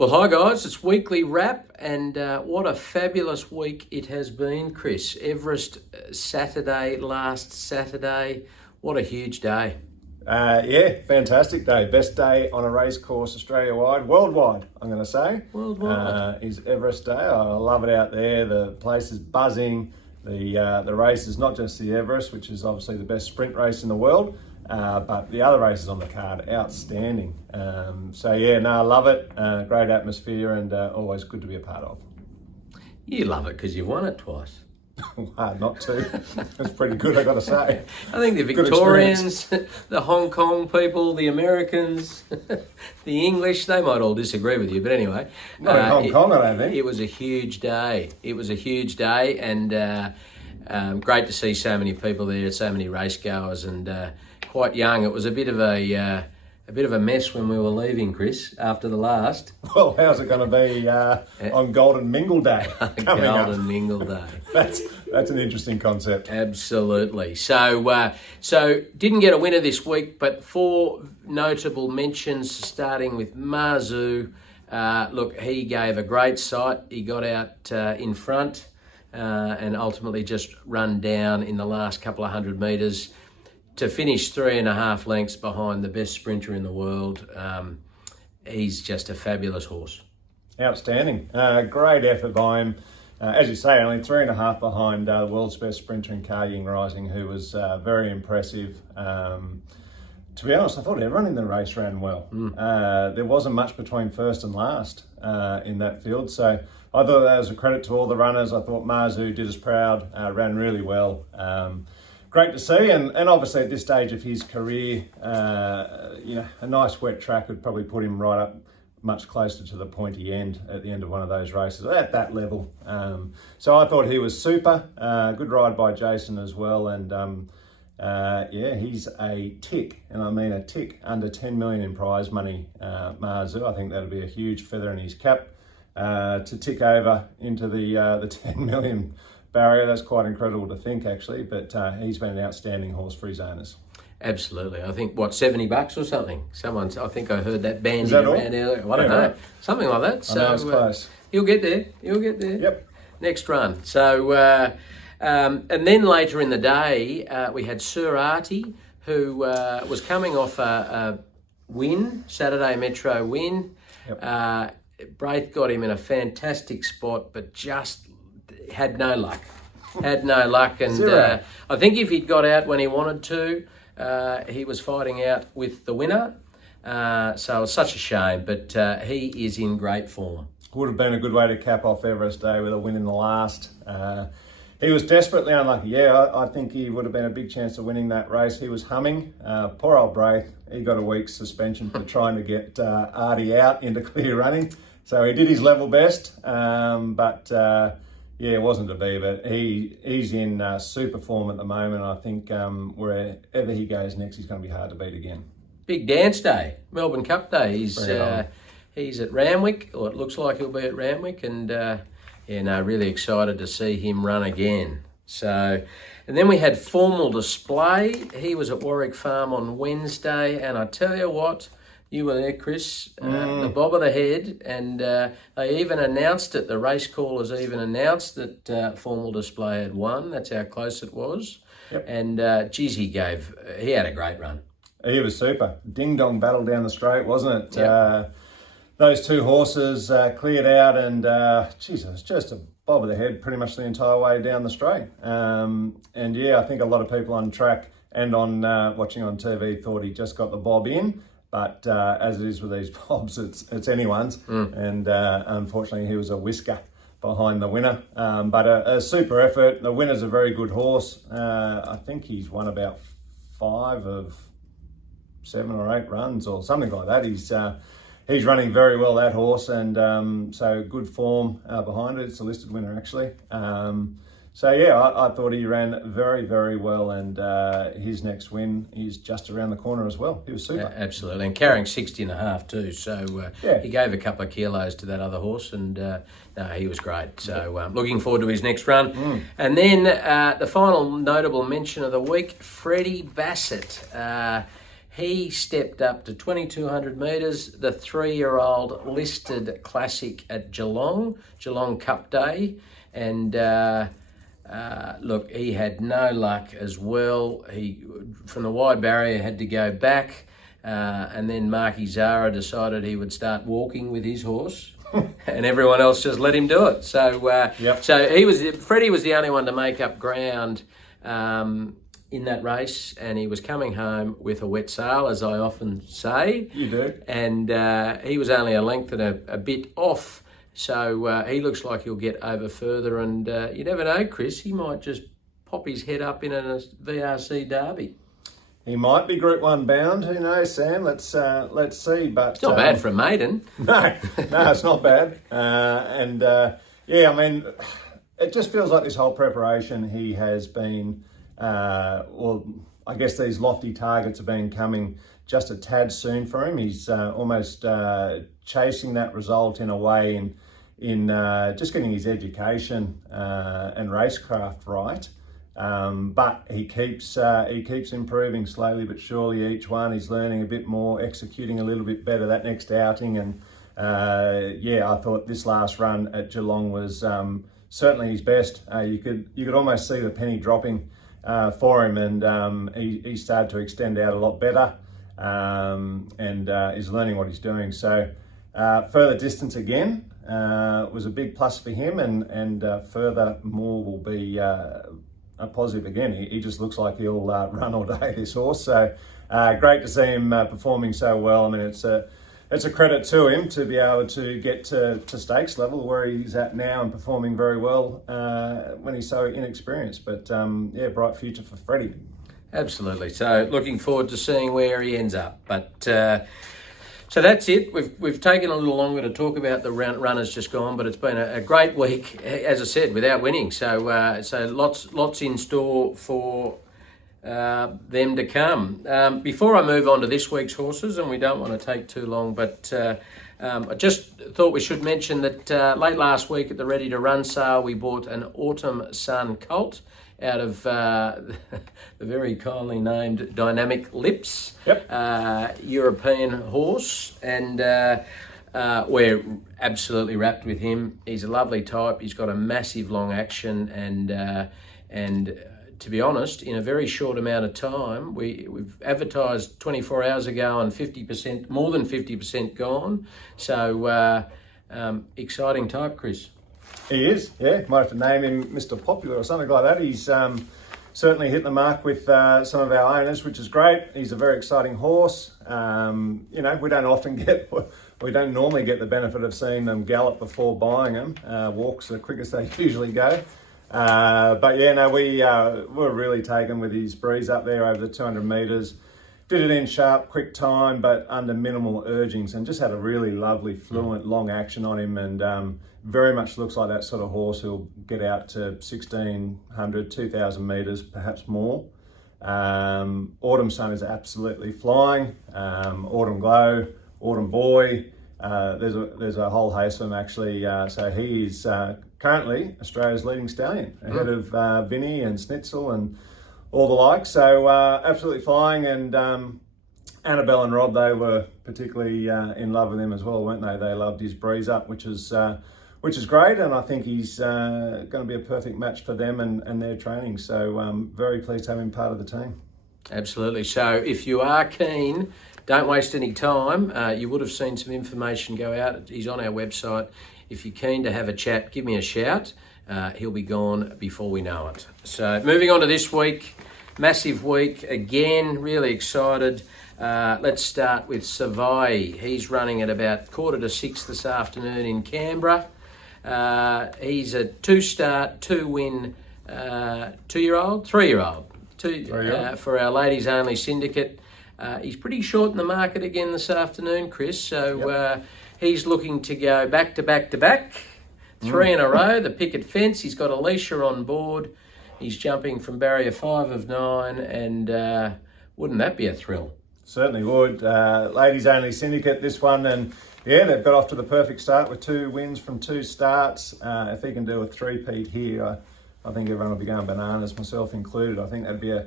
Well, hi guys, it's weekly wrap, and what a fabulous week it has been, Chris. Everest Saturday, last Saturday, what a huge day. Yeah, fantastic day. Best day on a race course Australia-wide, worldwide, I'm going to say. Worldwide. Is Everest Day. I love it out there. The place is buzzing. The race is not just the Everest, which is obviously the best sprint race in the world, but the other races on the card, outstanding. I love it. Great atmosphere and always good to be a part of. You love it because you've won it twice. Hard not to. It's pretty good, I got to say. I think the Victorians, the Hong Kong people, the Americans, the English, they might all disagree with you. But anyway. Not in Hong Kong, I don't think. It was a huge day. And great to see so many people there, so many race goers, and quite young. It was a bit of a mess when we were leaving, Chris, after the last. Well, how's it going to be on Golden Mingle Day? Golden Mingle Day. That's an interesting concept. Absolutely. So didn't get a winner this week, but 4 notable mentions, starting with Marzu. Look, he gave a great sight. He got out in front and ultimately just run down in the last couple of 100 metres to finish 3.5 lengths behind the best sprinter in the world. He's just a fabulous horse. Outstanding. Great effort by him. As you say, only 3.5 behind the world's best sprinter in Kar Ying Rising, who was very impressive. To be honest, I thought everyone in the race ran well. There wasn't much between first and last in that field. So I thought that was a credit to all the runners. I thought Marzu did us proud, ran really well. Great to see, and obviously at this stage of his career, a nice wet track would probably put him right up much closer to the pointy end at the end of one of those races at that level. So I thought he was super. Good ride by Jason as well, and he's a tick, and I mean a tick, under 10 million in prize money, Marzu. I think that'd be a huge feather in his cap to tick over into the 10 million barrier. That's quite incredible to think, actually, but he's been an outstanding horse for his owners. Absolutely. I think, $70 or something? I think I heard that bandy around earlier. I don't know. Right. Something like that. So, I know it's close. He'll get there. Yep. Next run. So, and then later in the day, we had Sir Artie, who was coming off a win, Saturday Metro win. Yep. Braith got him in a fantastic spot, but just had no luck. And I think if he'd got out when he wanted to, he was fighting out with the winner. So it was such a shame, but he is in great form. Would have been a good way to cap off Everest Day with a win in the last. He was desperately unlucky. Yeah, I think he would have been a big chance of winning that race. He was humming. Poor old Braith, he got a week's suspension for trying to get Artie out into clear running. So he did his level best, yeah, it wasn't to be, but he's in super form at the moment. I think wherever he goes next, he's going to be hard to beat again. Big dance day, Melbourne Cup Day. He's at Randwick, or it looks like he'll be at Randwick, and really excited to see him run again. So, and then we had Formal Display. He was at Warwick Farm on Wednesday, and I tell you what, you were there, Chris, the bob of the head, and they even announced it. The race callers even announced that Formal Display had won. That's how close it was. Yep. And he had a great run. He was super. Ding-dong battle down the straight, wasn't it? Yep. Those 2 horses cleared out, and it was just a bob of the head pretty much the entire way down the straight. I think a lot of people on track and on watching on TV thought he just got the bob in. But as it is with these bobs, it's anyone's. And unfortunately, he was a whisker behind the winner. But a super effort. The winner's a very good horse. I think he's won about 5 of 7 or 8 runs or something like that. He's running very well, that horse, and so good form behind it. It's a listed winner, actually. I thought he ran very, very well, and his next win is just around the corner as well. He was super. Absolutely, and carrying 60.5 too, so he gave a couple of kilos to that other horse, and he was great. So looking forward to his next run. And then the final notable mention of the week, Freddie Bassett. He stepped up to 2,200 metres, the 3-year-old listed classic at Geelong Cup Day. And look, he had no luck as well. He, from the wide barrier, had to go back. And then Marky Zara decided he would start walking with his horse. And everyone else just let him do it. So, so Freddie was the only one to make up ground in that race, and he was coming home with a wet sail, as I often say. You do. And he was only a length and a bit off, so he looks like he'll get over further. And you never know, Chris, he might just pop his head up in a VRC derby. He might be Group 1 bound. Who knows, Sam? Let's see. But it's not bad for a maiden. No, it's not bad. Yeah, I mean, it just feels like this whole preparation he has been. Well, I guess these lofty targets have been coming just a tad soon for him. He's almost chasing that result in a way in just getting his education and racecraft right. But he keeps improving slowly but surely each one. He's learning a bit more, executing a little bit better that next outing. And I thought this last run at Geelong was certainly his best. You could almost see the penny dropping for him, and he started to extend out a lot better, and is learning what he's doing. So further distance again was a big plus for him, and further more will be a positive again. He just looks like he'll run all day, this horse. So great to see him performing so well. I mean, it's a credit to him to be able to get to stakes level where he's at now and performing very well when he's so inexperienced. But bright future for Freddie. Absolutely. So looking forward to seeing where he ends up. But so that's it. We've taken a little longer to talk about the runners just gone, but it's been a great week, as I said, without winning. So so lots in store for them to come. Before I move on to this week's horses, and we don't want to take too long, but I just thought we should mention that late last week at the Ready to Run sale, we bought an Autumn Sun colt out of the very kindly named Dynamic Lips. Yep. European horse, and we're absolutely wrapped with him. He's a lovely type. He's got a massive long action, and to be honest, in a very short amount of time, we've advertised 24 hours ago and 50%, more than 50% gone. So exciting type, Chris. He is, yeah. Might have to name him Mr. Popular or something like that. He's certainly hit the mark with some of our owners, which is great. He's a very exciting horse. We don't normally get the benefit of seeing them gallop before buying them. Walks the quickest they usually go. We're really taken with his breeze up there over the 200 metres. Did it in sharp, quick time, but under minimal urgings, and just had a really lovely, fluent, long action on him, and very much looks like that sort of horse who'll get out to 1,600, 2,000 metres, perhaps more. Autumn Sun is absolutely flying. Autumn Glow, Autumn Boy, there's a whole host of them actually. So he is currently Australia's leading stallion, ahead of Vinny and Snitzel and all the like. So absolutely flying, and Annabelle and Rob, they were particularly in love with him as well, weren't they? They loved his breeze up, which is great, and I think he's going to be a perfect match for them and their training. So very pleased to have him part of the team. Absolutely. So if you are keen, don't waste any time. You would have seen some information go out. He's on our website. If you're keen to have a chat, give me a shout. He'll be gone before we know it. So moving on to this week, massive week again, really excited. Let's start with Savai. He's running at about 5:45 this afternoon in Canberra. He's a 2-start, 2-win, 2-year-old, 3-year-old, for our ladies only syndicate. He's pretty short in the market again this afternoon, Chris. So he's looking to go back to back to back. 3 in a row, the picket fence. He's got Alicia on board. He's jumping from barrier 5 of 9, and wouldn't that be a thrill? Certainly would. Ladies only syndicate, this one, and yeah, they've got off to the perfect start with 2 wins from 2 starts. If he can do a 3-peat here, I think everyone will be going bananas, myself included. I think that'd be a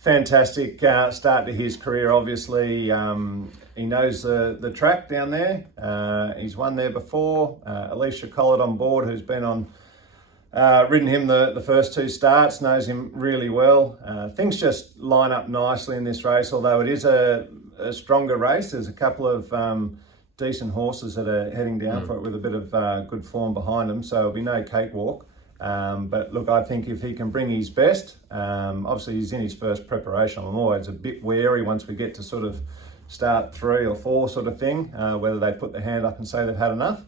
fantastic start to his career. Obviously, he knows the track down there. He's won there before. Alicia Collett on board, who's been on ridden him the first 2 starts, knows him really well. Things just line up nicely in this race, although it is a stronger race. There's a couple of decent horses that are heading down for it with a bit of good form behind them, so it'll be no cakewalk. But look, I think if he can bring his best, obviously he's in his first preparation. I'm always a bit wary once we get to sort of start 3 or 4 sort of thing, whether they put their hand up and say they've had enough.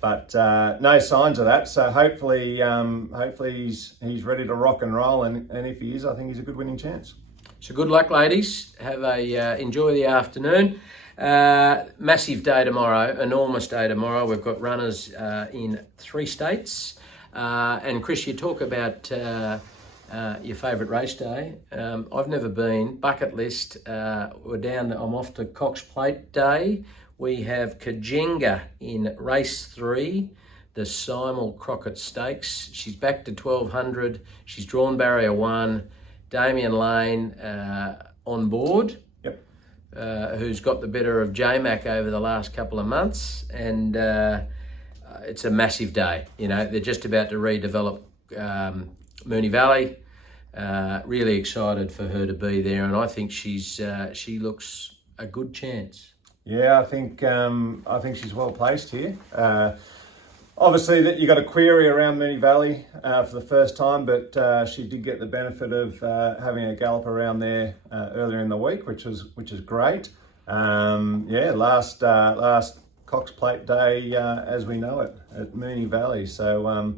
But no signs of that. So hopefully he's ready to rock and roll. And if he is, I think he's a good winning chance. So good luck, ladies. Have a enjoy the afternoon. Massive day tomorrow, enormous day tomorrow. We've got runners in 3 states. And Chris, you talk about your favourite race day. I've never been. Bucket list. I'm off to Cox Plate Day. We have Kajenga in race 3, the Simon Crockett Stakes. She's back to 1200. She's drawn barrier 1. Damien Lane on board. Yep. Who's got the better of J-Mac over the last couple of months. And it's a massive day. You know, they're just about to redevelop Moonee Valley. Really excited for her to be there. And I think she looks a good chance. Yeah, I think she's well placed here. Obviously, that you got a query around Moonee Valley for the first time, but she did get the benefit of having a gallop around there earlier in the week, which is great. Last Cox Plate Day as we know it at Moonee Valley. So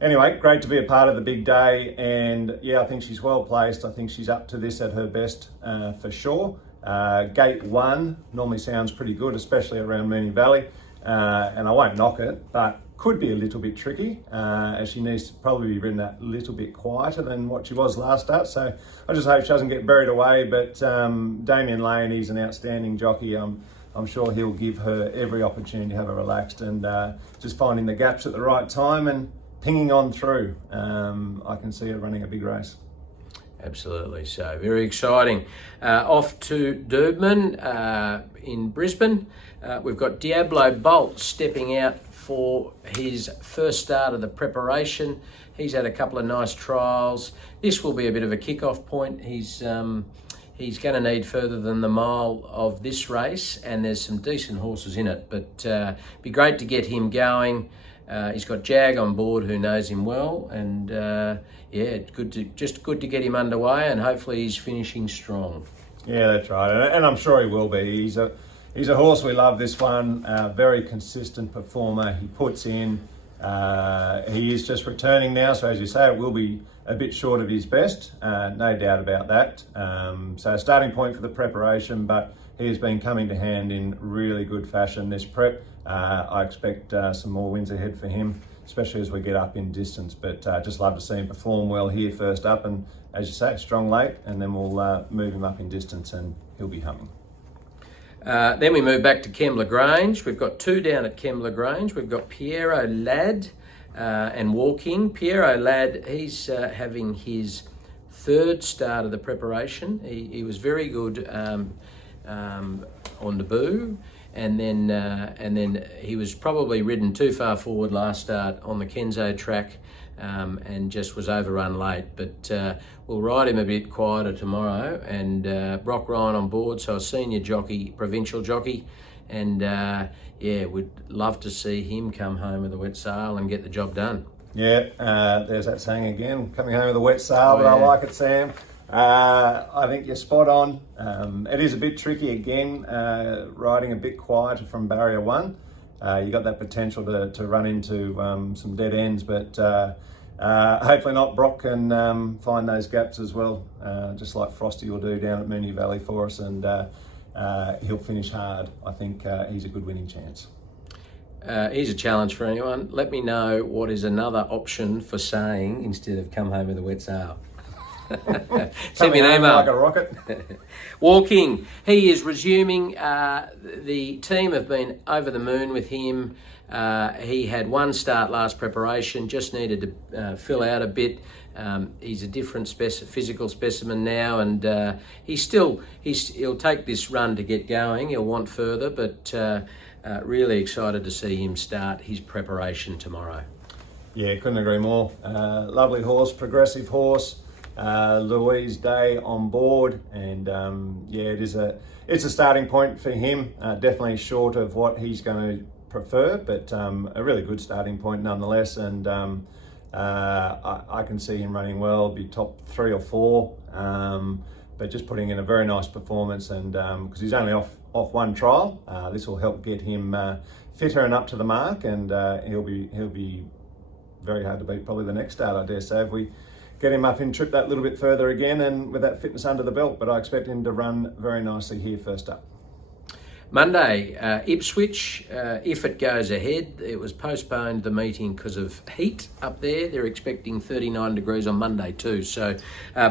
anyway, great to be a part of the big day, and yeah, I think she's well placed. I think she's up to this at her best for sure. Gate 1 normally sounds pretty good, especially around Moonee Valley, and I won't knock it, but could be a little bit tricky, as she needs to probably be ridden a little bit quieter than what she was last start. So I just hope she doesn't get buried away, but Damien Lane, he's an outstanding jockey. I'm sure he'll give her every opportunity to have her relaxed and just finding the gaps at the right time and pinging on through. I can see her running a big race. Absolutely. So very exciting. Off to Dubman in Brisbane. We've got Diablo Bolt stepping out for his first start of the preparation. He's had a couple of nice trials. This will be a bit of a kick-off point. He's going to need further than the mile of this race, and there's some decent horses in it. But be great to get him going. He's got Jag on board, who knows him well, and good to get him underway, and hopefully he's finishing strong. Yeah, that's right, and I'm sure he will be. He's a horse we love. This one, very consistent performer. He puts in. He is just returning now, so as you say, it will be a bit short of his best, no doubt about that. So starting point for the preparation, but he has been coming to hand in really good fashion this prep. I expect some more wins ahead for him, especially as we get up in distance. But just love to see him perform well here first up, and as you say, strong late, and then we'll move him up in distance and he'll be humming. Then we move back to Kembla Grange. We've got 2 down at Kembla Grange. We've got Piero Ladd and Walking. Piero Ladd, he's having his 3rd start of the preparation. He was very good on debut, and then he was probably ridden too far forward last start on the Kenzo track, and just was overrun late. But we'll ride him a bit quieter tomorrow, and Brock Ryan on board, so a senior jockey, provincial jockey, and we'd love to see him come home with a wet sail and get the job done. Yeah, there's that saying again, coming home with a wet sail, but I like it, Sam. I think you're spot on. It is a bit tricky again, riding a bit quieter from barrier 1. You got that potential to run into some dead ends, but hopefully not. Brock can find those gaps as well, just like Frosty will do down at Moonee Valley for us, and he'll finish hard. I think he's a good winning chance. Here's a challenge for anyone. Let me know what is another option for saying instead of come home with a wet sail. Send me an email. Like a rocket. Walking. He is resuming. The team have been over the moon with him. He had 1 start last preparation, just needed to fill out a bit. He's a different physical specimen now, and he'll take this run to get going. He'll want further, but really excited to see him start his preparation tomorrow. Yeah, couldn't agree more. Lovely horse, progressive horse. Louise Day on board, and it's a starting point for him. Definitely short of what he's going to prefer, but a really good starting point nonetheless. And I can see him running well, be top 3 or 4, but just putting in a very nice performance. And because he's only off one trial, this will help get him fitter and up to the mark, and he'll be very hard to beat probably the next start, I dare say, if we get him up in trip that little bit further again and with that fitness under the belt. But I expect him to run very nicely here first up. Monday, Ipswich, if it goes ahead, it was postponed, the meeting, because of heat up there. They're expecting 39 degrees on Monday too. So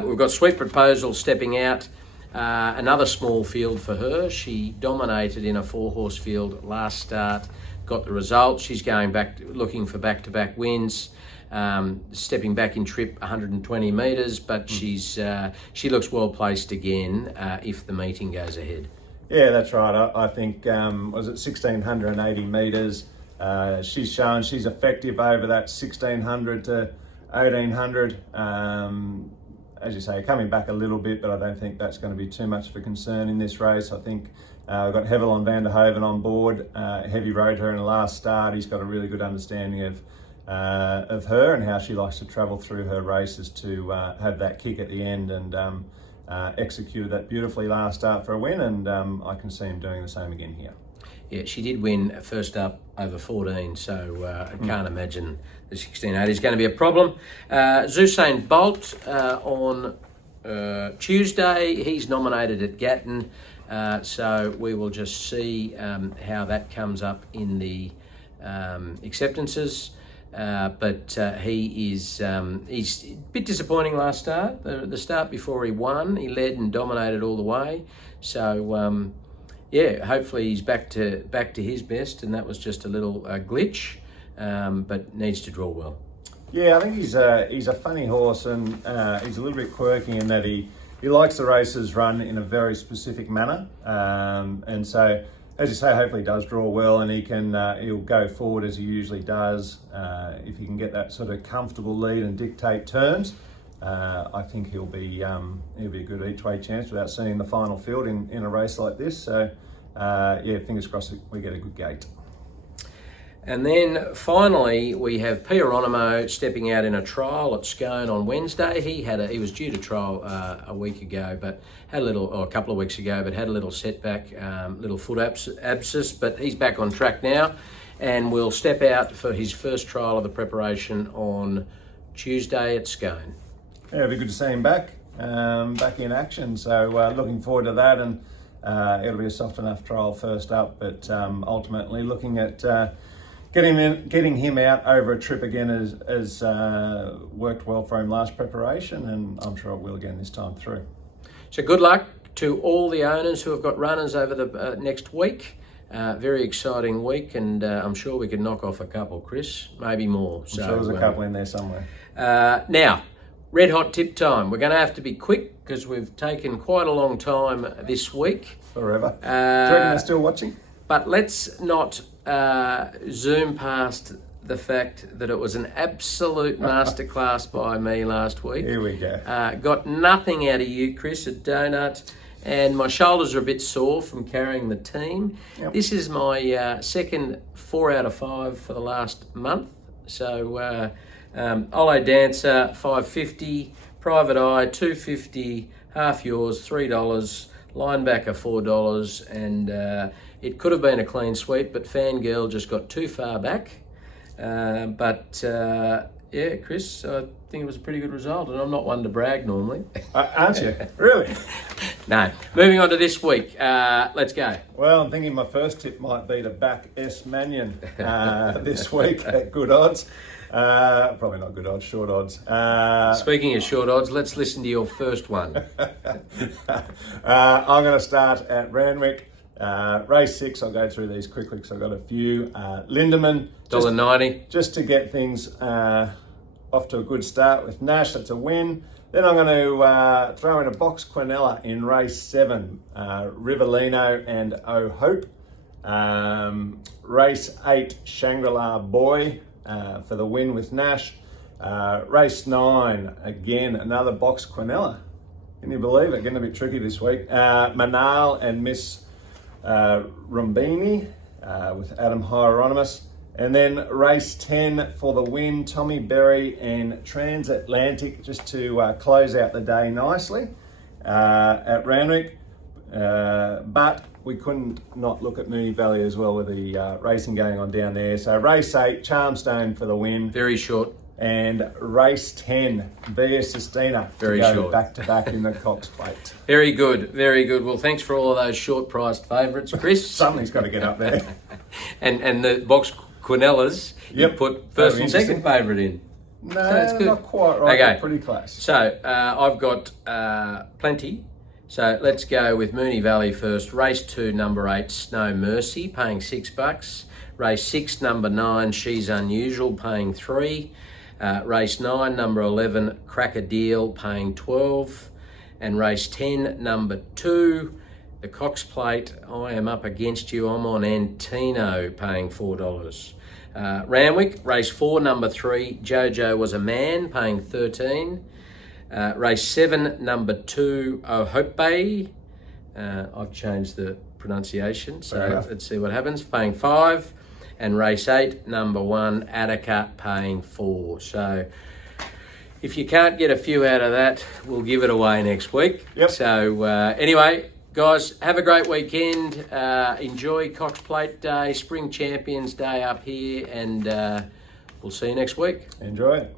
we've got Sweet Proposal stepping out. Another small field for her. She dominated in a 4-horse field last start, got the result. She's going back, looking for back-to-back wins. Stepping back in trip 120 metres, but she looks well placed again if the meeting goes ahead. Yeah, that's right. I think, was it 1,680 metres? She's shown she's effective over that 1,600 to 1,800. As you say, coming back a little bit, but I don't think that's going to be too much of a concern in this race. I think we've got Hevelon van der Hoven on board. Heavy rode her in the last start. He's got a really good understanding of her and how she likes to travel through her races to have that kick at the end, and executed that beautifully last start for a win, and I can see him doing the same again here. Yeah, she did win first up over 14, so I can't imagine the 16.8 is going to be a problem. Usain Bolt on Tuesday, he's nominated at Gatton, so we will just see how that comes up in the acceptances. But he's a bit disappointing last start. The start before he won, he led and dominated all the way. So hopefully he's back to his best, and that was just a little glitch, but needs to draw well. Yeah, I think he's a funny horse, and he's a little bit quirky in that he likes the races run in a very specific manner, and so, as you say, hopefully he does draw well, and he'll go forward as he usually does. If he can get that sort of comfortable lead and dictate terms, I think he'll be a good each way chance without seeing the final field in a race like this. So fingers crossed we get a good gate. And then finally, we have Pieronimo stepping out in a trial at Scone on Wednesday. He was due to trial a week ago, but a couple of weeks ago, but had a little setback, little foot abscess, but he's back on track now, and will step out for his first trial of the preparation on Tuesday at Scone. Yeah, it'll be good to see him back in action. So looking forward to that, and it'll be a soft enough trial first up, but ultimately looking at getting him out over a trip again has worked well for him last preparation, and I'm sure it will again this time through. So good luck to all the owners who have got runners over the next week. Very exciting week, and I'm sure we can knock off a couple, Chris, maybe more. I'm sure there's a couple in there somewhere. Now, red hot tip time. We're going to have to be quick because we've taken quite a long time this week. Forever. Do you reckon they're still watching? But let's not zoom past the fact that it was an absolute masterclass by me last week. Here we go. Got nothing out of you, Chris, at Donut, and my shoulders are a bit sore from carrying the team. Yep. This is my second 4 out of 5 for the last month. So Olo Dancer, $5.50, Private Eye, $2.50, Half Yours, $3, Linebacker, $4, and it could have been a clean sweep, but Fangirl just got too far back. Chris, I think it was a pretty good result, and I'm not one to brag normally. Aren't you? Really? No. Moving on to this week. Let's go. Well, I'm thinking my first tip might be to back S. Mannion this week at good odds. Probably not good odds, short odds. Speaking of short odds, let's listen to your first one. I'm going to start at Randwick. Race 6, I'll go through these quickly because I've got a few. Lindemann, $1.90. Just to get things off off to a good start with Nash. That's a win. Then I'm going to throw in a box Quinella in race 7, Rivellino and Oh Hope. Race 8, Shangri-La Boy for the win with Nash. Race 9, again, another box Quinella. Can you believe it? Getting a bit tricky this week. Manal and Miss Rumbini with Adam Hieronymus. And then race 10 for the win, Tommy Berry and Transatlantic, just to close out the day nicely at Randwick. But we couldn't not look at Moonee Valley as well with the racing going on down there. So race 8, Charmstone for the win. Very short. And race 10, Via Sistina, Very to go short. back to back in the Cox Plate. Very good, very good. Well, thanks for all of those short-priced favourites, Chris. Something's got to get up there. and the box Quinellas, you Yep. put first That'll be and second favourite in. No, that's good. not quite right, Okay. but pretty close. So I've got plenty. So let's go with Moonee Valley first. Race 2, number 8, Snow Mercy, paying $6. Race 6, number 9, She's Unusual, paying $3. Race 9, number 11, Crack a Deal, paying $12. And race 10, number 2, the Cox Plate, I am up against you. I'm on Antino, paying $4. Randwick, race 4, number 3, Jojo Was a Man, paying $13. Race 7, number 2, Oh Hope Bay. I've changed the pronunciation, so let's see what happens. Paying $5. And race 8, number 1, Attica, paying $4. So if you can't get a few out of that, we'll give it away next week. Yep. So anyway, guys, have a great weekend. Enjoy Cox Plate Day, Spring Champions Day up here, and we'll see you next week. Enjoy it.